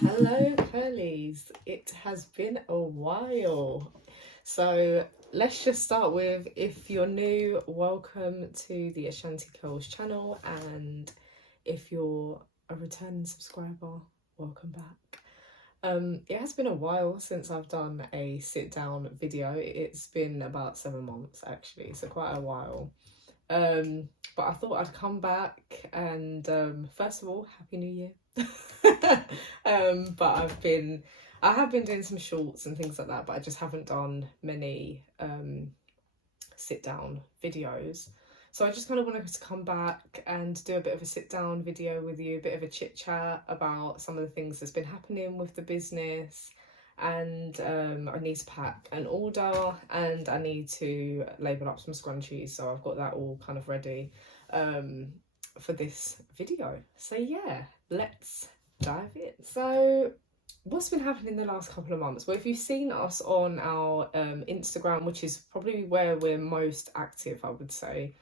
Hello, Curlies. It has been a while. So let's just start with, if you're new, welcome to the Ashanti Curls channel, and if you're a returning subscriber, welcome back. It has been a while since I've done a sit down video. It's been about 7 months actually, so quite a while. But I thought I'd come back and first of all, Happy New Year. But I have been doing some shorts and things like that, but I just haven't done many sit down videos. So I just kind of wanted to come back and do a bit of a sit down video with you, a bit of a chit chat about some of the things that's been happening with the business. And I need to pack an order and I need to label up some scrunchies, so I've got that all kind of ready for this video. So yeah, let's dive in. So what's been happening in the last couple of months? Well, if you've seen us on our Instagram, which is probably where we're most active, I would say,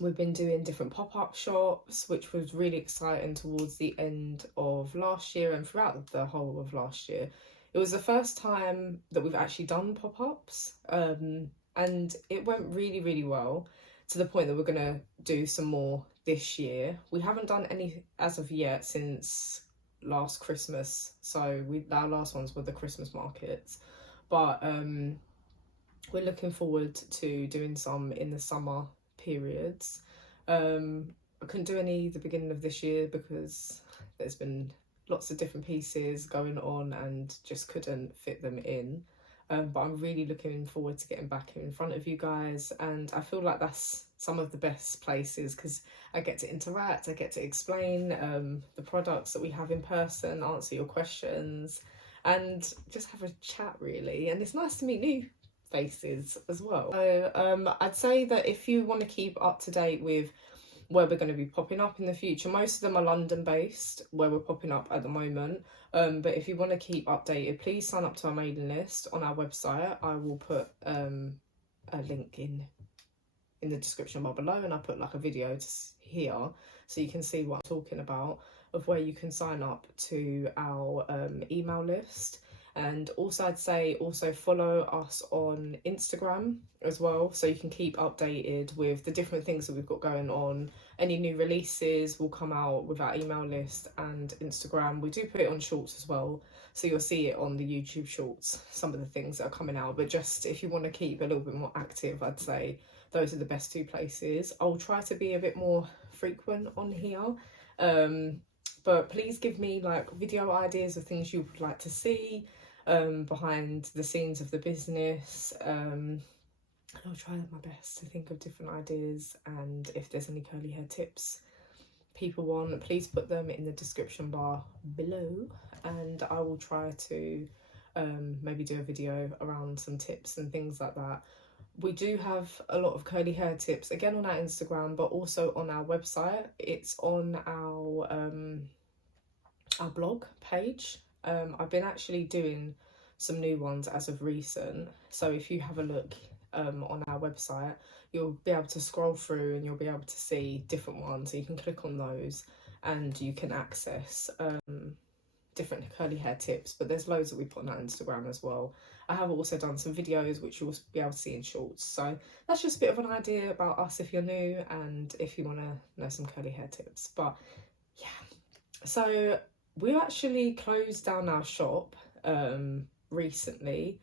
we've been doing different pop-up shops, which was really exciting towards the end of last year and throughout the whole of last year. It was the first time that we've actually done pop-ups, and it went really, really well, to the point that we're going to do some more this year. We haven't done any as of yet since last Christmas, so our last ones were the Christmas markets, but we're looking forward to doing some in the summer periods. I couldn't do any the beginning of this year because there's been lots of different pieces going on and just couldn't fit them in. But I'm really looking forward to getting back in front of you guys, and I feel like that's some of the best places because I get to interact, I get to explain the products that we have in person, answer your questions, and just have a chat really. And it's nice to meet new faces as well. So I'd say that if you want to keep up to date with where we're going to be popping up in the future, most of them are London based where we're popping up at the moment, but if you want to keep updated, please sign up to our mailing list on our website. I will put a link in the description bar below, and I'll put like a video here so you can see what I'm talking about, of where you can sign up to our email list. And also I'd say also follow us on Instagram as well, so you can keep updated with the different things that we've got going on. Any new releases will come out with our email list and Instagram. We do put it on shorts as well, so you'll see it on the YouTube shorts, some of the things that are coming out. But just if you want to keep a little bit more active, I'd say those are the best two places. I'll try to be a bit more frequent on here, but please give me like video ideas of things you would like to see behind the scenes of the business. I'll try my best to think of different ideas, and if there's any curly hair tips people want, please put them in the description bar below, and I will try to maybe do a video around some tips and things like that. We do have a lot of curly hair tips again on our Instagram, but also on our website. It's on our blog page. I've been actually doing some new ones as of recent, so if you have a look on our website, you'll be able to scroll through and you'll be able to see different ones, so you can click on those and you can access different curly hair tips. But there's loads that we put on our Instagram as well. I have also done some videos which you'll be able to see in shorts, so that's just a bit of an idea about us if you're new and if you want to know some curly hair tips. But yeah, so we actually closed down our shop recently.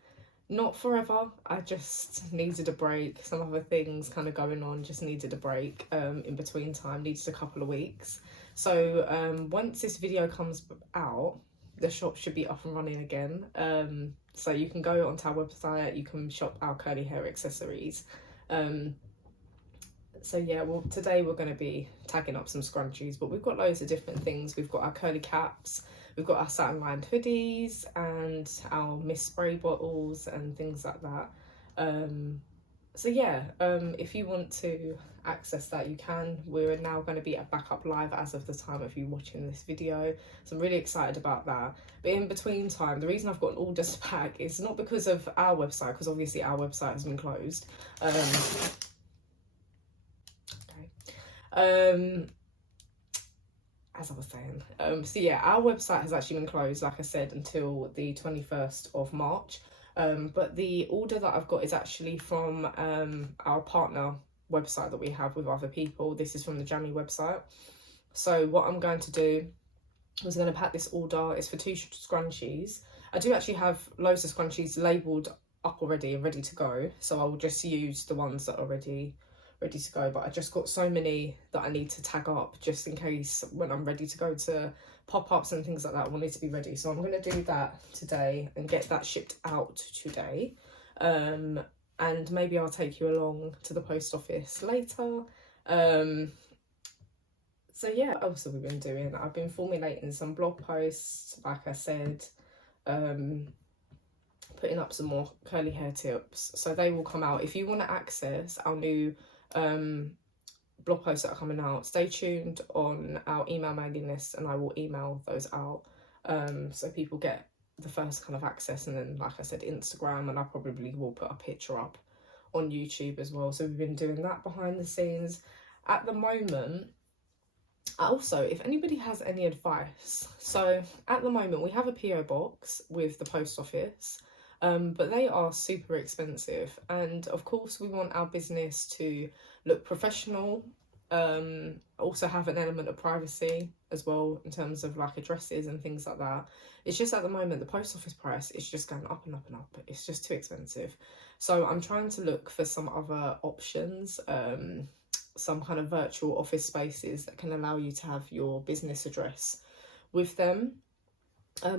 Not forever, I just needed a break. Some other things kind of going on, just needed a break in between time, needed a couple of weeks. So once this video comes out, the shop should be up and running again. So you can go onto our website, you can shop our curly hair accessories. So yeah, well, today we're going to be tagging up some scrunchies, but we've got loads of different things. We've got our curly caps, we've got our satin lined hoodies and our mist spray bottles and things like that. So yeah, if you want to access that, you can. We're now going to be back up live as of the time of you watching this video, so I'm really excited about that. But in between time, the reason I've got an orders pack is not because of our website, because obviously our website has been closed. as I was saying, so yeah, our website has actually been closed, like I said, until the 21st of March. But the order that I've got is actually from our partner website that we have with other people. This is from the Jammy website. So what I'm going to do is going to pack this order. It's for 2 scrunchies. I do actually have loads of scrunchies labelled up already and ready to go. So I will just use the ones that are ready to go. But I just got so many that I need to tag up just in case when I'm ready to go to pop-ups and things like that, I want it to be ready. So I'm going to do that today and get that shipped out today. And maybe I'll take you along to the post office later. So yeah, what else have we been doing? I've been formulating some blog posts, like I said, putting up some more curly hair tips. So they will come out. If you want to access our new blog posts that are coming out, stay tuned on our email mailing list and I will email those out. So people get the first kind of access, and then, like I said, Instagram, and I probably will put a picture up on YouTube as well. So we've been doing that behind the scenes. At the moment, also, if anybody has any advice, so at the moment we have a PO box with the post office, but they are super expensive, and of course we want our business to look professional, also have an element of privacy as well in terms of like addresses and things like that. It's just at the moment the post office price is just going up and up and up. It's just too expensive. So I'm trying to look for some other options, some kind of virtual office spaces that can allow you to have your business address with them.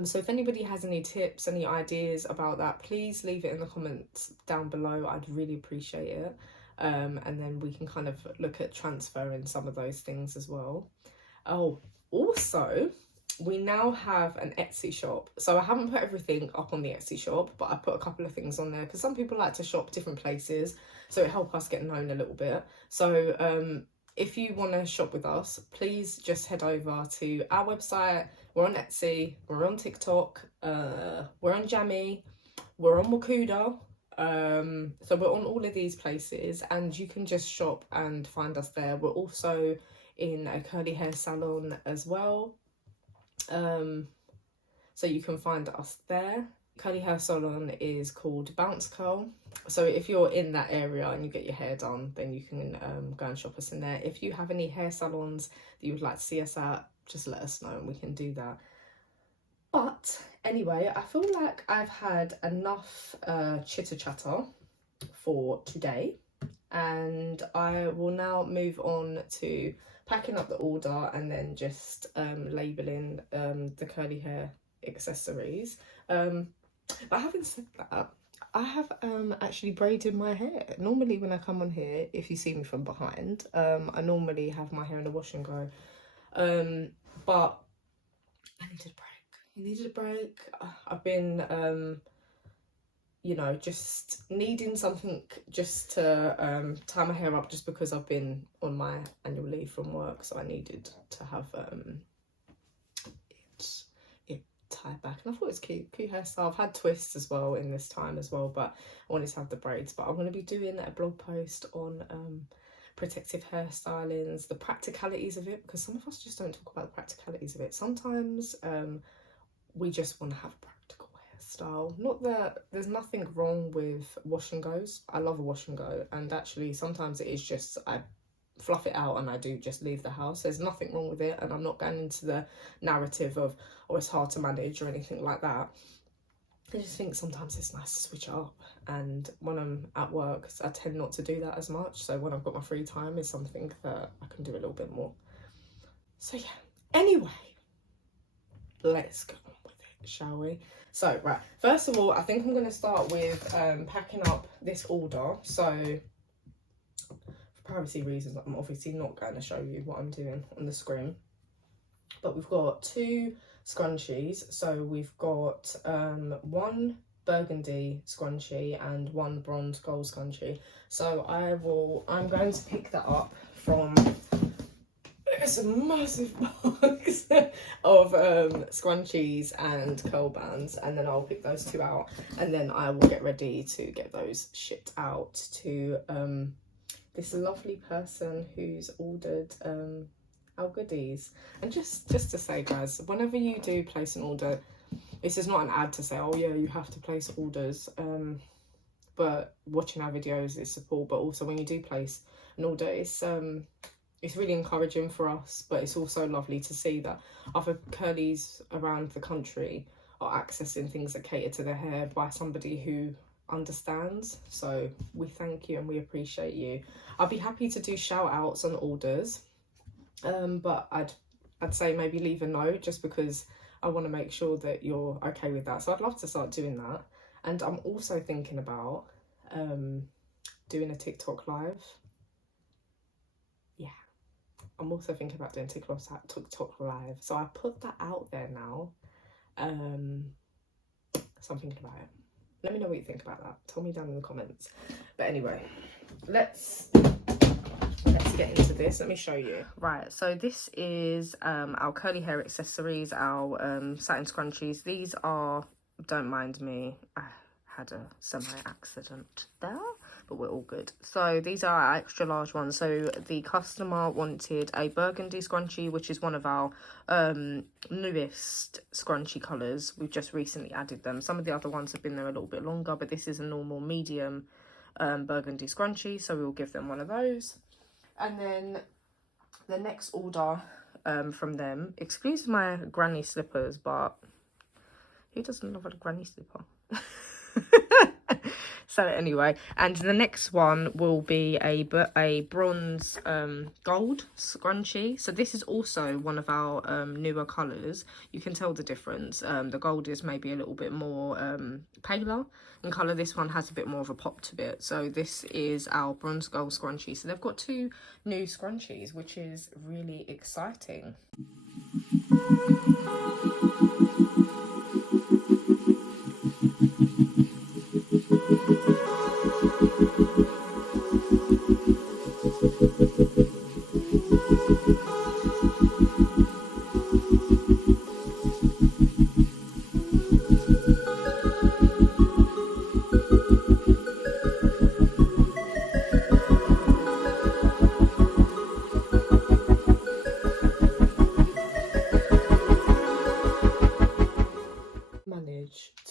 So if anybody has any tips, any ideas about that, please leave it in the comments down below. I'd really appreciate it. And then we can kind of look at transferring some of those things as well. Oh, also, we now have an Etsy shop. So I haven't put everything up on the Etsy shop, but I put a couple of things on there because some people like to shop different places, so it helps us get known a little bit. So if you want to shop with us, please just head over to our website. We're on Etsy, we're on TikTok, we're on Jammy, we're on Wakuda. So we're on all of these places and you can just shop and find us there. We're also in a curly hair salon as well. So you can find us there. Curly hair salon is called Bounce Curl. So if you're in that area and you get your hair done, then you can go and shop us in there. If you have any hair salons that you would like to see us at, just let us know and we can do that. But anyway, I feel like I've had enough chitter chatter for today, and I will now move on to packing up the order and then just labelling the curly hair accessories. But having said that, I have actually braided my hair. Normally when I come on here, if you see me from behind, I normally have my hair in a wash and go. But I needed a break. I've been, you know, just needing something just to tie my hair up, just because I've been on my annual leave from work. So I needed to have it tied back, and I thought it was cute hairstyle. I've had twists as well in this time as well, but I wanted to have the braids. But I'm going to be doing a blog post on protective hairstylings, the practicalities of it, because some of us just don't talk about the practicalities of it. Sometimes we just want to have a practical hairstyle. Not that there's nothing wrong with wash and goes. I love a wash and go, and actually sometimes it is just I fluff it out and I do just leave the house. There's nothing wrong with it, and I'm not going into the narrative of, oh, it's hard to manage or anything like that. I just think sometimes it's nice to switch up, and when I'm at work I tend not to do that as much, so when I've got my free time is something that I can do a little bit more. So yeah, anyway, let's go on with it, shall we? So right, first of all, I think I'm going to start with packing up this order. So for privacy reasons, I'm obviously not going to show you what I'm doing on the screen, but we've got 2 scrunchies. So we've got 1 burgundy scrunchie and 1 bronze gold scrunchie. So I'm going to pick that up from, it's a massive box of scrunchies and curl bands, and then I'll pick those 2 out, and then I will get ready to get those shipped out to this lovely person who's ordered our goodies. And just to say, guys, whenever you do place an order, this is not an ad to say, oh yeah, you have to place orders. But watching our videos is support. But also when you do place an order, it's really encouraging for us. But it's also lovely to see that other curlies around the country are accessing things that cater to their hair by somebody who understands. So we thank you and we appreciate you. I'll be happy to do shout outs on orders, but I'd say maybe leave a note, just because I want to make sure that you're okay with that. So I'd love to start doing that. And I'm also thinking about doing a TikTok live. Yeah, I'm also thinking about doing TikTok live. So I put that out there now. So I'm thinking about it. Let me know what you think about that. Tell me down in the comments. But anyway, let's get into this. Let me show you. Right, so this is our curly hair accessories, our satin scrunchies. These are, don't mind me, I had a semi-accident there, but we're all good. So these are our extra large ones. So the customer wanted a burgundy scrunchie, which is one of our newest scrunchie colours. We've just recently added them. Some of the other ones have been there a little bit longer, but this is a normal medium burgundy scrunchie, so we'll give them one of those. And then the next order from them, excuse my granny slippers, but who doesn't love a granny slipper? So anyway, and the next one will be a bronze gold scrunchie. So this is also one of our newer colours. You can tell the difference. The gold is maybe a little bit more paler in colour. This one has a bit more of a pop to it. So this is our bronze gold scrunchie. So they've got 2 new scrunchies, which is really exciting.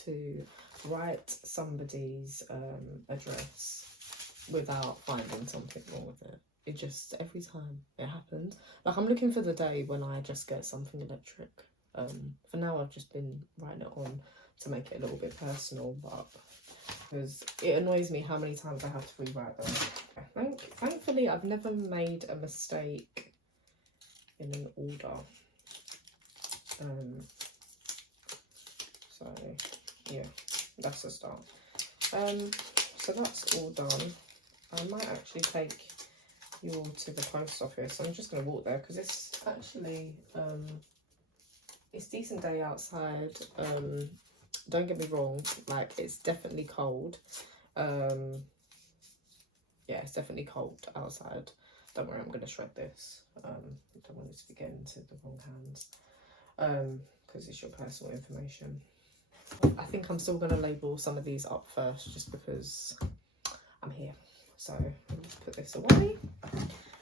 To write somebody's address without finding something wrong with it. It just, every time it happens. Like, I'm looking for the day when I just get something electric. For now I've just been writing it on to make it a little bit personal, but because it annoys me how many times I have to rewrite them. Thankfully I've never made a mistake in an order. So yeah, that's a start. So that's all done. I might actually take you all to the post office. I'm just going to walk there because it's actually it's a decent day outside. Don't get me wrong, like, it's definitely cold. Yeah, it's definitely cold outside. Don't worry, I'm going to shred this. I don't want it to be getting into the wrong hands, because it's your personal information. I think I'm still going to label some of these up first, just because I'm here. So let's put this away.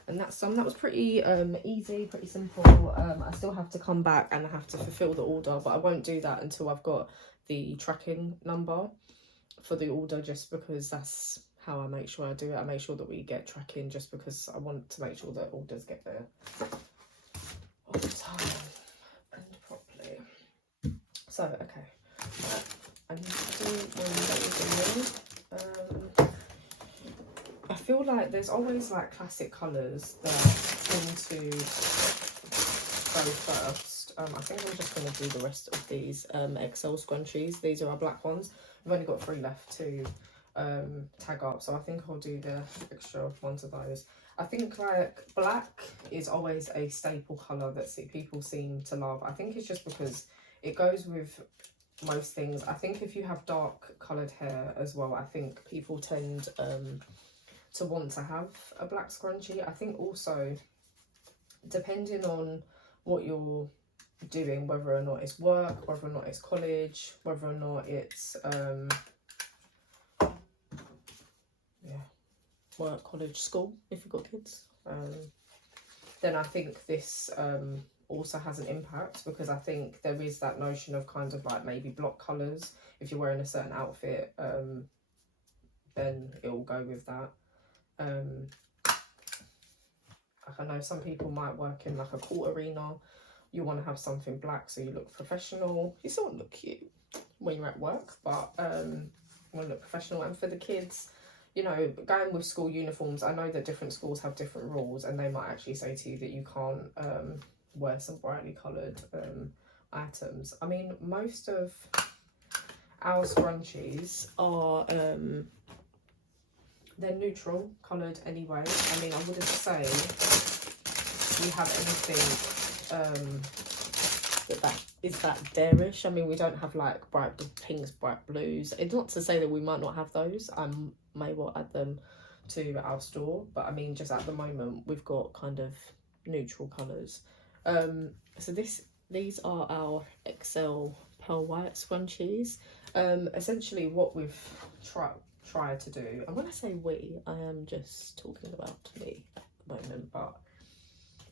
And that's done. That was pretty easy, pretty simple. I still have to come back and I have to fulfill the order, but I won't do that until I've got the tracking number for the order, just because that's how I make sure I do it. I make sure that we get tracking, just because I want to make sure that orders get there all the time and properly. So, okay. I need to do I feel like there's always like classic colours that tend to go first. I think I'm just going to do the rest of these XL scrunchies. These are our black ones. I've only got 3 left to tag up, so I think I'll do the extra ones of those. I think like black is always a staple colour that people seem to love. I think it's just because it goes with most things. I think if you have dark coloured hair as well, I think people tend to want to have a black scrunchie. I think also, depending on what you're doing, whether or not it's work, whether or not it's college, whether or not it's work, college, school, if you've got kids, then I think this also has an impact, because I think there is that notion of kind of like maybe block colours. If you're wearing a certain outfit, then it will go with that. I know some people might work in like a court arena. You want to have something black so you look professional. You still want to look cute when you're at work, but want to look professional. And for the kids, you know, going with school uniforms, I know that different schools have different rules, and they might actually say to you that you can't wear some brightly coloured items. I mean, most of our scrunchies are they're neutral coloured anyway. I mean, I wouldn't say you have anything that is that darish. I mean, we don't have like bright pinks, bright blues. It's not to say that we might not have those. I may well add them to our store, but I mean, just at the moment we've got kind of neutral colours. So these are our XL pearl white scrunchies. Essentially what we've tried to do, and when I say we, I am just talking about me at the moment, but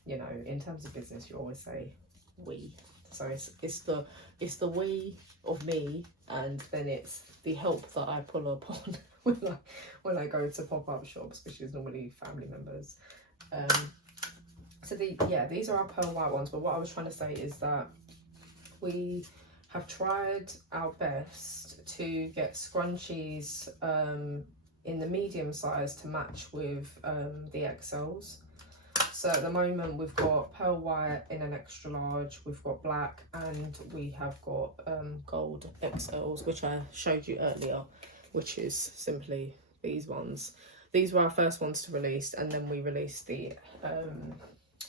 you know, in terms of business you always say we. So it's the we of me, and then it's the help that I pull upon when I go to pop-up shops, which is normally family members. So these are our pearl white ones, but what I was trying to say is that we have tried our best to get scrunchies in the medium size to match with the XLs. So at the moment we've got pearl white in an extra large, we've got black, and we have got gold XLs, which I showed you earlier, which is simply these ones. These were our first ones to release, and then we released the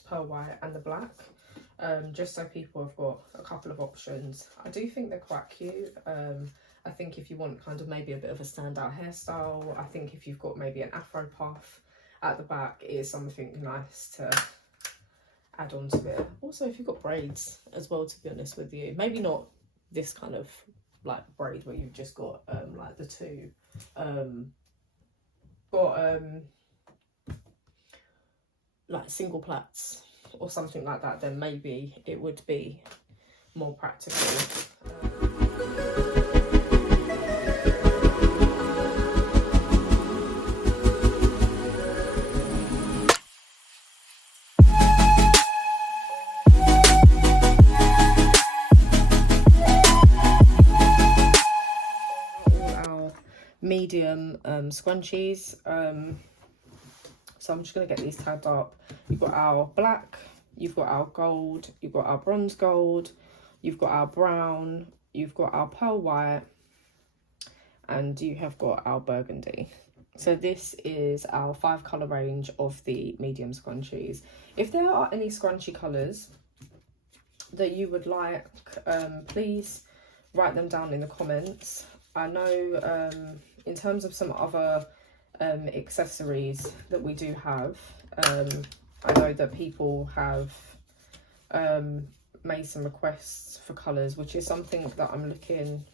pearl white and the black, just so people have got a couple of options. I do think they're quite cute. I think if you want kind of maybe a bit of a standout hairstyle, I think if you've got maybe an afro puff at the back, it is something nice to add on to it. Also, if you've got braids as well, to be honest with you, maybe not this kind of like braid where you've just got like the two, like single plaits or something like that, then maybe it would be more practical. Medium scrunchies, so I'm just going to get these tagged up. You've got our black, you've got our gold, you've got our bronze gold, you've got our brown, you've got our pearl white, and you have got our burgundy. So this is our 5 colour range of the medium scrunchies. If there are any scrunchie colours that you would like, please write them down in the comments. I know in terms of some other accessories that we do have, I know that people have made some requests for colours, which is something that I'm looking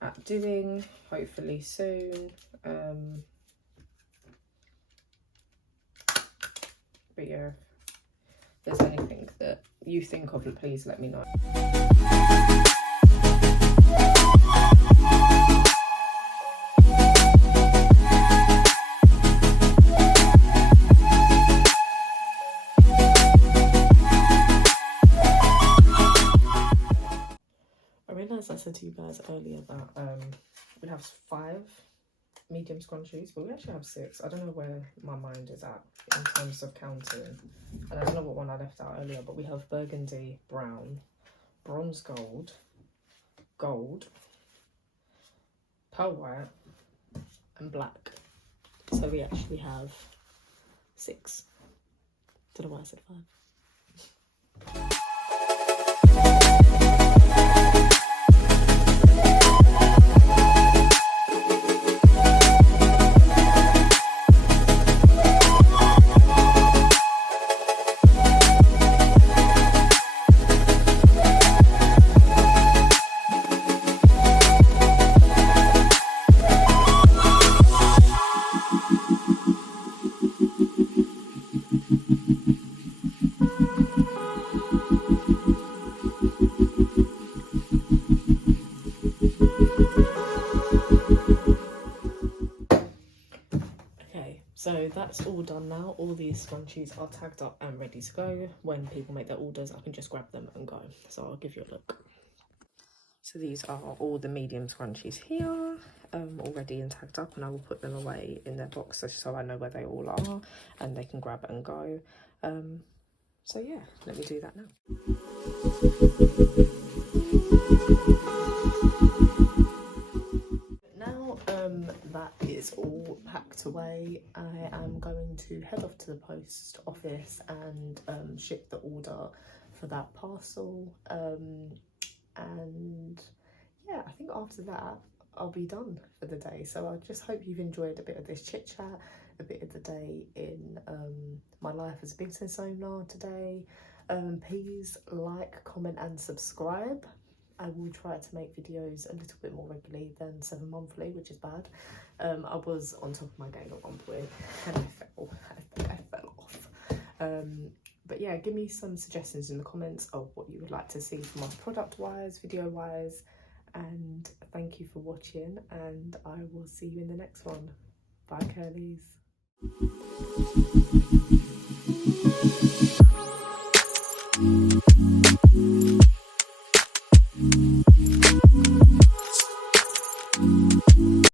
at doing hopefully soon. But yeah, if there's anything that you think of, please let me know. I said to you guys earlier that we have 5 medium scrunchies, but we actually have 6. I don't know where my mind is at in terms of counting, and I don't know what one I left out earlier, but we have burgundy, brown, bronze gold, gold, pearl white, and black. So we actually have 6. Don't know why I said 5. So that's all done now. All these scrunchies are tagged up and ready to go. When people make their orders, I can just grab them and go. So I'll give you a look. So these are all the medium scrunchies here, already and tagged up, and I will put them away in their box so I know where they all are and they can grab it and go. So yeah, let me do that now. Now that is all packed away, I am going to head off to the post office and ship the order for that parcel. And yeah, I think after that I'll be done for the day. So I just hope you've enjoyed a bit of this chit chat, a bit of the day in my life as a business owner today. Please like, comment and subscribe. I will try to make videos a little bit more regularly than 7 monthly, which is bad. I was on top of my game at one point and I fell off. But yeah, give me some suggestions in the comments of what you would like to see from us product wise, video wise, and thank you for watching, and I will see you in the next one. Bye curlies.